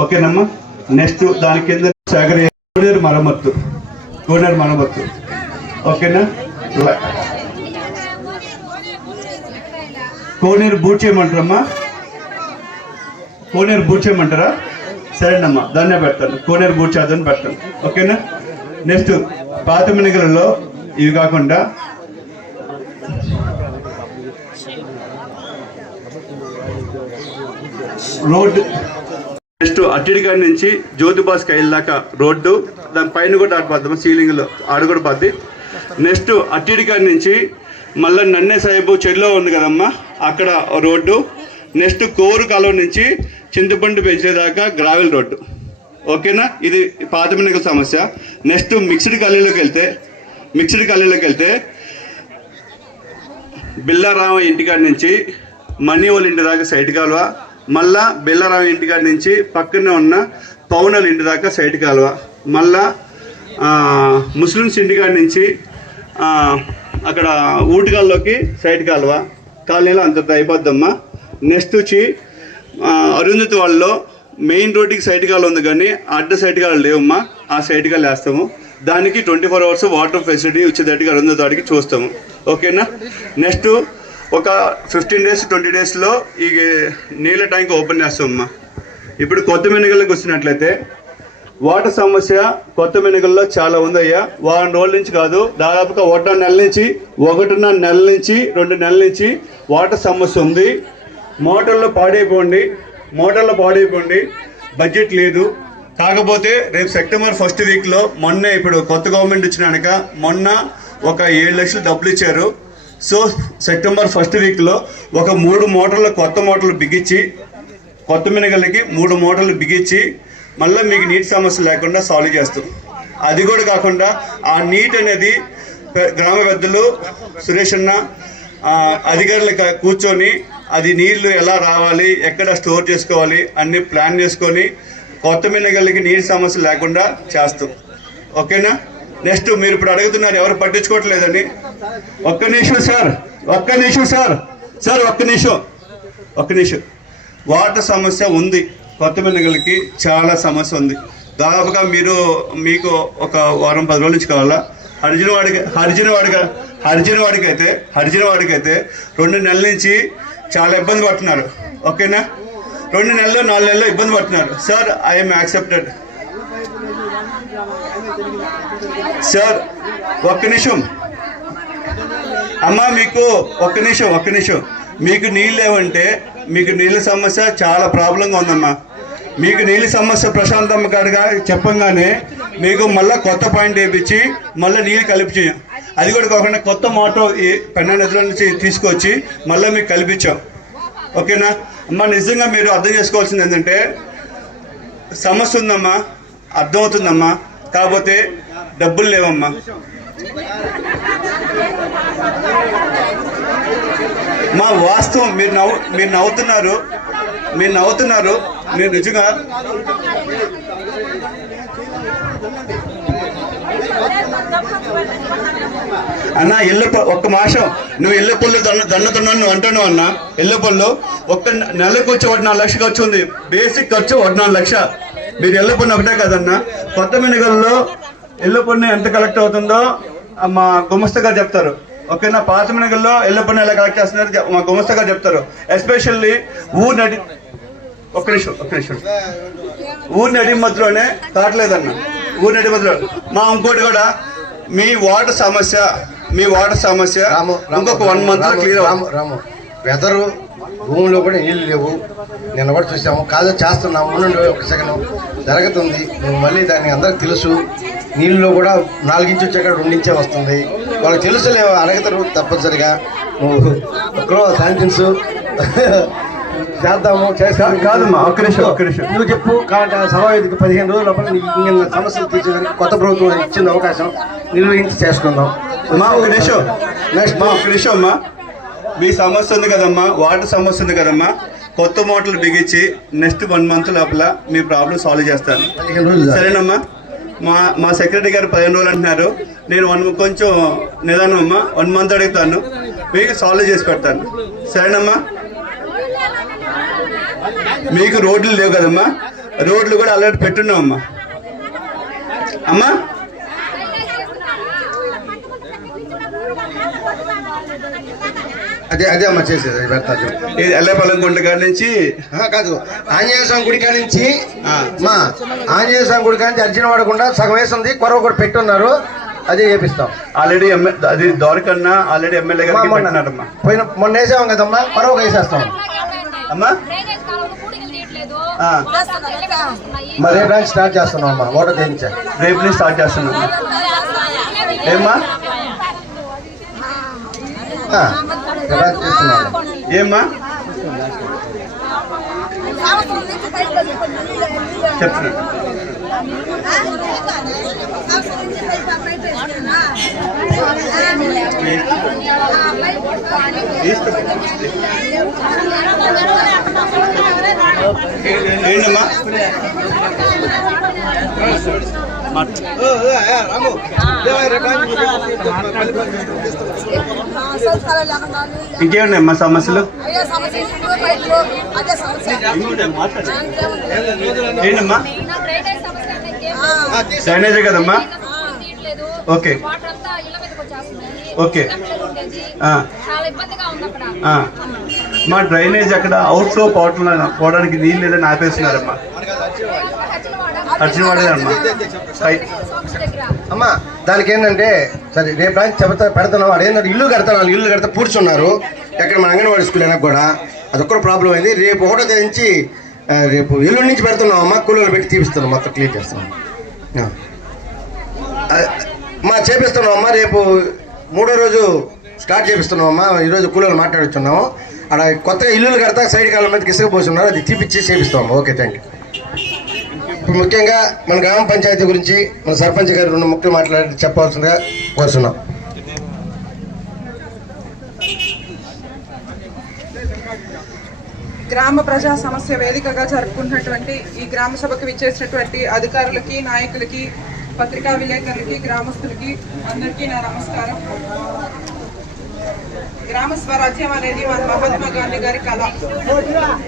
ఓకేనమ్మా. నెక్స్ట్ దాని కింద సాగర్ కోనేరు మరమ్మత్తు. కోనేరు మరమ్మత్తు. ఓకేనా? కోనేరు బూట్ చేయమంటారమ్మా కోనేరు బూట్ చేయమంటారా సరేనమ్మా. దాన్నే పెడతాను. కోనేరు బూట్ చేద్దాన్ని పెడతాను. ఓకేనా? నెక్స్ట్ పాతమనిగలలో ఇవి కాకుండా రోడ్డు నెక్స్ట్ అట్టిడికాడి నుంచి జ్యోతిబాస్ కైల్ దాకా రోడ్డు దాని పైన కూడా ఆడిపోద్దాం సీలింగ్లో ఆడ కూడా పోద్ది. నెక్స్ట్ అట్టిడికాడి నుంచి మళ్ళీ నన్నే సాహెబు చెల్లో ఉంది కదమ్మా అక్కడ రోడ్డు. నెక్స్ట్ కోరు కాలువ నుంచి చింతపండు పెంచేదాకా గ్రావెల్ రోడ్డు. ఓకేనా? ఇది పాత సమస్య. నెక్స్ట్ మిక్స్డ్ కాలనీలోకి వెళ్తే మిక్స్డ్ కాలనీలోకి వెళ్తే బిల్లారామ ఇంటికాడ నుంచి మనీ వాళ్ళ ఇంటి దాకా సైడ్ కాలువ మళ్ళా ఇంటి ఇంటికాడి నుంచి పక్కనే ఉన్న పౌనల్ ఇంటి దాకా సైడ్ కాలువ. మళ్ళా ముస్లిమ్స్ ముస్లిమ్స్ ఇంటికాడి నుంచి అక్కడ ఊటిగాల్లోకి సైడ్ కాలువ. కాలనీలో అంత అయిపోద్దమ్మా నెక్స్ట్ వచ్చి అరుంధతి వాళ్ళలో మెయిన్ రోడ్డుకి సైడ్ కాలు ఉంది కానీ అడ్డ సైడ్ కాలు లేవమ్మా. ఆ సైడ్ కాలు వేస్తాము. దానికి twenty four hours water facility వచ్చేటట్టుగా అరుంధతి వాడికి చూస్తాము. ఓకేనా? నెక్స్ట్ ఒక ఫిఫ్టీన్ డేస్ ట్వంటీ డేస్లో ఈ నీళ్ళ ట్యాంక్ ఓపెన్ చేస్తామమ్మా. ఇప్పుడు కొత్త మెనగల్లోకి వచ్చినట్లయితే వాటర్ సమస్య కొత్త మెనగల్లో చాలా ఉందయ్యా. వారం రోజుల నుంచి కాదు దాదాపుగా ఒకటో నెల నుంచి ఒకటిన్నర నెల నుంచి రెండు నెలల నుంచి వాటర్ సమస్య ఉంది. మోటార్లో పాడైపోండి మోటార్లో పాడైపోండి. బడ్జెట్ లేదు. కాకపోతే రేపు సెప్టెంబర్ ఫస్ట్ వీక్లో మొన్న ఇప్పుడు కొత్త గవర్నమెంట్ వచ్చినాక మొన్న ఒక ఏడు లక్షలు డబ్బులు ఇచ్చారు. సో సెప్టెంబర్ ఫస్ట్ వీక్లో ఒక మూడు మోటార్లు కొత్త మోటార్లు బిగించి కొత్త మినగలకి మూడు మోటార్లు బిగించి మళ్ళీ మీకు నీటి సమస్య లేకుండా సాల్వ్ చేస్తాం. అది కూడా కాకుండా ఆ నీట్ అనేది గ్రామ పెద్దలు సురేష్ అన్న అధికారులు కూర్చొని అది నీళ్ళు ఎలా రావాలి ఎక్కడ స్టోర్ చేసుకోవాలి అన్ని ప్లాన్ చేసుకొని కొత్త మినగలకి నీటి సమస్య లేకుండా చేస్తాం. ఓకేనా? నెక్స్ట్ మీరు ఇప్పుడు అడుగుతున్నారు ఎవరు పట్టించుకోవట్లేదని. ఒక్క నిమిషం సార్ ఒక్క నిమిషం సార్ సార్ ఒక్క నిమిషం ఒక్క నిమిషం. వాటర్ సమస్య ఉంది కొత్తమల్లిగలకి చాలా సమస్య ఉంది. దాదాపుగా మీరు మీకు ఒక వారం పది రోజుల నుంచి కావాలా? హరిజన వాడికి హరిజన వాడికి హరిజన వాడికి అయితే హరిజన వాడికి అయితే రెండు నెలల నుంచి చాలా ఇబ్బంది పడుతున్నారు. ఓకేనా? రెండు నెలలు నాలుగు నెలలు ఇబ్బంది పడుతున్నారు. Sir I'm accepted. సార్ ఒక్క నిమిషం. అమ్మా మీకు ఒక్క నిమిషం ఒక్క నిమిషం. మీకు నీళ్ళు లేవంటే మీకు నీళ్ళ సమస్య చాలా ప్రాబ్లంగా ఉందమ్మా. మీకు నీళ్ళ సమస్య ప్రశాంతమ్మ గారుగా చెప్పంగానే మీకు మళ్ళీ కొత్త పాయింట్ వేయించి మళ్ళీ నీళ్ళు కలిపి అది కూడా కాకుండా కొత్త మోటార్ ఈ పెన్నా నదిలో నుంచి తీసుకొచ్చి మళ్ళీ మీకు కల్పించాం ఓకేనా? అమ్మా నిజంగా మీరు అర్థం చేసుకోవాల్సింది ఏంటంటే సమస్య ఉందమ్మా అర్థమవుతుందమ్మా. కాకపోతే డబ్బులు లేవమ్మా. మా వాస్తవం మీరు నవ్వు మీరు నవ్వుతున్నారు. మీరు నవ్వుతున్నారు. మీరు నిజంగా అన్న ఎల్లు ఒక్క మాసం నువ్వు ఎల్లు పళ్ళు దండ దండతున్నావు నువ్వు అంటున్నావు అన్న. ఎల్లు పళ్ళు ఒక్క నెలకు వచ్చి ఒకటి నాలుగు లక్ష ఖర్చు ఉంది. బేసిక్ ఖర్చు ఒకటి నాలుగు లక్ష. మీరు ఎల్లు పన్ను ఒకటే కదన్నా. కొత్త మినగల్లో ఎల్లు పన్ను ఎంత కలెక్ట్ అవుతుందో మా గుమస్తా గారు చెప్తారు. ఓకేనా? పాత మినగల్లో ఎల్లు పన్ను ఎలా కలెక్ట్ చేస్తున్నారు మా గుమస్తా గారు చెప్తారు. ఎస్పెషల్లీ ఊరు నడి ఒక్క నిమిషం ఒక్క నిమిషం. ఊరి నడి మధ్యలోనే కావట్లేదన్న. ఊరి నడి మధ్యలో. మా ఇంకోటి కూడా మీ వాటర్ సమస్య మీ వాటర్ సమస్య ఇంకొక వన్ మంత్ క్లియర్ రాము వెదరు భూమిలో కూడా నీళ్ళు లేవు. నిన్న కూడా చూసాము. కాదు చేస్తున్నాము. ఉండండి ఒక సెకండ్ జరుగుతుంది. నువ్వు మళ్ళీ దాన్ని అందరికి తెలుసు. నీళ్ళలో కూడా నాలుగించి వచ్చాక రెండించే వస్తుంది. వాళ్ళకి తెలుసులే అడగతారు తప్పనిసరిగా. నువ్వు ఒకలో శాంతిన్స్ చేద్దాము చేస్తాము. కాదమ్మా ఒక్క నిమిషం ఒక్క నిమిషం. నువ్వు చెప్పు కాబట్టి ఆ సభావేదిక పదిహేను రోజుల లోపల సమస్యలు తీర్చేదానికి కొత్త ప్రభుత్వం ఇచ్చిన అవకాశం నిర్వహించి చేసుకుందాం. మా ఒక నిమిషం. నెక్స్ట్ మా ఒక నిమిషం అమ్మా. మీ సమస్య ఉంది కదమ్మా వాటర్ సమస్య ఉంది కదమ్మా. కొత్త మోటార్లు బిగించి నెక్స్ట్ వన్ మంత్ లోపల మీ ప్రాబ్లం సాల్వ్ చేస్తాను. సరేనమ్మా. మా మా సెక్రటరీ గారు పదిహేను రోజులు అంటున్నారు. నేను వన్ కొంచెం నిదానం అమ్మా వన్ మంత్ అడుగుతాను. మీకు సాల్వ్ చేసి పెడతాను. సరేనమ్మా. మీకు రోడ్లు లేవు కదమ్మా. రోడ్లు కూడా ఆల్రెడీ పెట్టున్నాం అమ్మా. అదే అదే అమ్మ చేసేది అది పెడతా చూడు. ఇది ఎల్లపల్లం గుంట కాడ నుంచి? ఆ, కాదు. ఆంజనేయ స్వామి గుడి కాడ నుంచి ఆ. మా ఆంజనేయ స్వామి గుడి కాడ నుంచి అర్జున వాడకుండా సగం వేసింది కొరవ కూడా పెట్టున్నారు అదే చేపిస్తాం. ఆల్రెడీ అది దొరకన్నా ఆల్రెడీ ఎమ్మెల్యే పెట్టినారమ్మా. పోయిన మొన్న వేసాం కదమ్మా కొరవ వేసేస్తాం. అమ్మా? మరి రేపు నుంచి స్టార్ట్ చేస్తున్నాం అమ్మా ఓటర్ తెగించా రేపు నుంచి స్టార్ట్ చేస్తున్నాం ఏమ్మా? కదా? చూస్తున్నారు ఏమ్మా? చెప్తున్నా. ఏంటమ్మా? నీళ్ళు. ఇంకేమున్నాయమ్మా సమస్యలు ఏంటమ్మా డ్రైనేజే కదమ్మా. ఓకే. ఓకే. చిన్నపిల్లలు ఉండేది. ఆ. చాలా ఇబ్బందిగా ఉంది అక్కడ ఆ. మా డ్రైనేజ్ అక్కడ అవుట్ ఫ్లో పోవట్ల పోవడానికి నీళ్ళు లేదని ఆపేస్తున్నారమ్మా అర్జున్ దగ్గర అమ్మా. దానికి ఏంటంటే సరే రేపు చెబుతా పెడతాను. వాడు ఏంటంటే ఇల్లు కడతాను. ఇల్లు కడితే పూడ్చున్నారు ఎక్కడ మన అంగన్వాడీ స్కూల్ అయినా కూడా. అదొక్కరు ప్రాబ్లం అయింది. రేపు ఒకటో తేదీ నుంచి ఆ, రేపు ఎల్లుండి నుంచి పెడుతున్నాం అమ్మా. కూలీలు పెట్టి తీపిస్తున్నాం మొత్తం క్లీన్. ఆ, మా చేపిస్తున్నాం అమ్మా. రేపు మూడో రోజు స్టార్ట్ చేపిస్తున్నాం అమ్మా. ఈరోజు కూలీలు మాట్లాడుతున్నాము. అక్కడ కొత్తగా ఇల్లులు కడతా సైడ్ కాలం మీదకి ఇసుక పోతున్నారు అది తీపిచ్చి చేపిస్తాం ఓకే థ్యాంక్ యూ ఇప్పుడు ముఖ్యంగా మన గ్రామ పంచాయతీ గురించి మన సర్పంచ్ గారు రెండు ముక్కలు మాట్లాడి చెప్పవలసిందిగా కోరుతున్నాం గ్రామ ప్రజా సమస్య వేదికగా జరుపుకుంటున్నటువంటి ఈ గ్రామ సభకు విచ్చేసినటువంటి అధికారులకి నాయకులకి పత్రికా విలేకరులకి గ్రామస్తులకి అందరికీ నా నమస్కారం. గ్రామ స్వరాజ్యం అనేది మన మహాత్మా గాంధీ గారి కళ.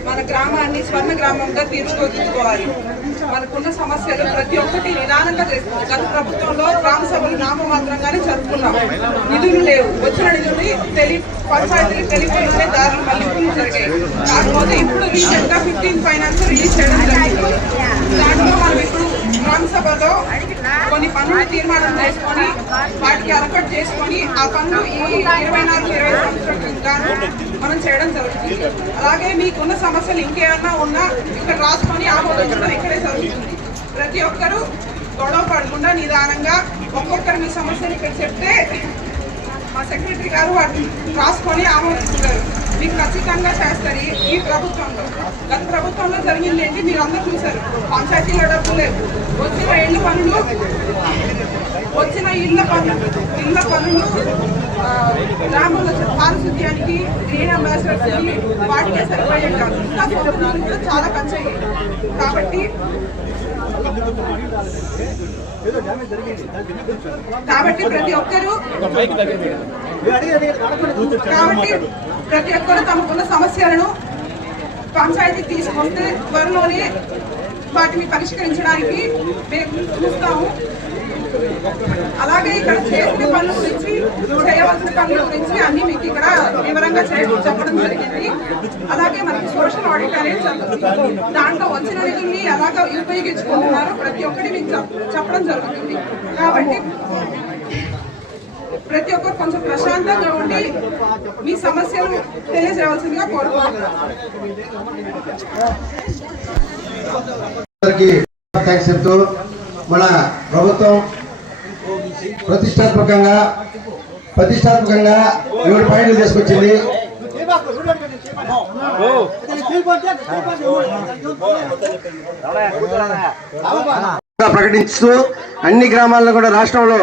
మన గ్రామాన్ని స్వర్ణ గ్రామంగా తీర్చిదిద్దుకోవాలి మనకున్న సమస్యలు ప్రతి ఒక్కటి నిదానంగా చేస్తున్నాం గత ప్రభుత్వంలో గ్రామ సభలు నామమాత్రంగానే జరుపుకున్నాం నిధులు లేవు. వచ్చిన నిధులు తెలి పంచాయతీలు తెలిపి దారులు మళ్ళీ జరిగాయి. కాకపోతే ఇప్పుడు రీసెంట్గా ఫిఫ్టీన్ ఫైనాన్స్ రిలీజ్ చేయడం జరిగింది. దాంట్లో విధానసభలో కొన్ని పనులు తీర్మానం చేసుకొని వాటికి అలకట్ చేసుకొని ఆ పనులు ఈ ఇరవై నాలుగు ఇరవై సంవత్సరాలు మనం చేయడం జరుగుతుంది. అలాగే మీకున్న సమస్యలు ఇంకేమన్నా ఉన్నా ఇక్కడ రాసుకొని ఆమోదించడం ఇక్కడే జరుగుతుంది. ప్రతి ఒక్కరూ గొడవ పడకుండా నిదానంగా ఒక్కొక్కరు మీ సమస్యలు ఇక్కడ చెప్తే మా సెక్రటరీ గారు వాటిని రాసుకొని ఆమోదిస్తున్నారు మీకు ఖచ్చితంగా చేస్తారు. ఈ- ప్రభుత్వంలో గత ప్రభుత్వంలో జరిగింది ఏంటి? మీరు అందరూ చూశారు. పంచాయతీలో డబ్బు లేవు. వచ్చిన ఇళ్ళ పనులు వచ్చిన ఇళ్ళ పనులు ఇళ్ళ పనులు గ్రామంలో పారిశుద్ధ్యానికి గ్రీన్ అంబాసిడర్స్కి వాటికే సరిపోయేది కాదు. ఇంకా కూడా చాలా ఖర్చు అయ్యాయి కాబట్టి కాబట్టి ప్రతి ఒక్కరూ కాబట్టి ప్రతి ఒక్కరు తమకున్న సమస్యలను పంచాయతీకి తీసుకొస్తే త్వరలోనే వాటిని పరిష్కరించడానికి మేము చూస్తాము. అలాగే ఇక్కడ చేసిన పనుల గురించి చేయవలసిన పనుల గురించి అన్ని మీకు ఇక్కడ వివరంగా చేయడం చెప్పడం జరిగింది. అలాగే మనకి సోషల్ ఆడిట్ అనేది జరుగుతుంది. దాంట్లో వచ్చిన నిధుల్ని ఎలాగ ఉపయోగించుకుంటున్నారో ప్రతి ఒక్కటి మీకు చెప్పడం జరుగుతుంది. కాబట్టి ప్రతి ఒక్కరు కొంచెం ప్రశాంతంగా ఉండి మీ సమస్యలు తెలియజేయవలసిందిగా కోరుకుంటున్నాను. మన ప్రభుత్వం ప్రతిష్టాత్మకంగా ప్రతిష్టాత్మకంగా ఏడు పాయింట్లు తీసుకొచ్చింది. ప్రకటిస్తూ అన్ని గ్రామాల్లో కూడా రాష్ట్రంలో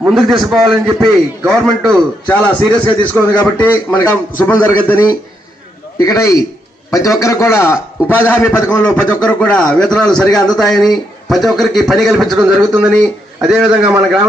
ముందుకు తీసుకుపోవాలని చెప్పి గవర్నమెంట్ చాలా సీరియస్గా తీసుకుంది కాబట్టి మనకి శుభం జరగద్దని ఇక్కడ ప్రతి ఒక్కరికి కూడా ఉపాధి హామీ పథకంలో ప్రతి ఒక్కరికి కూడా వేతనాలు సరిగా అందుతాయని ప్రతి ఒక్కరికి పని కల్పించడం జరుగుతుందని అదేవిధంగా మన గ్రామ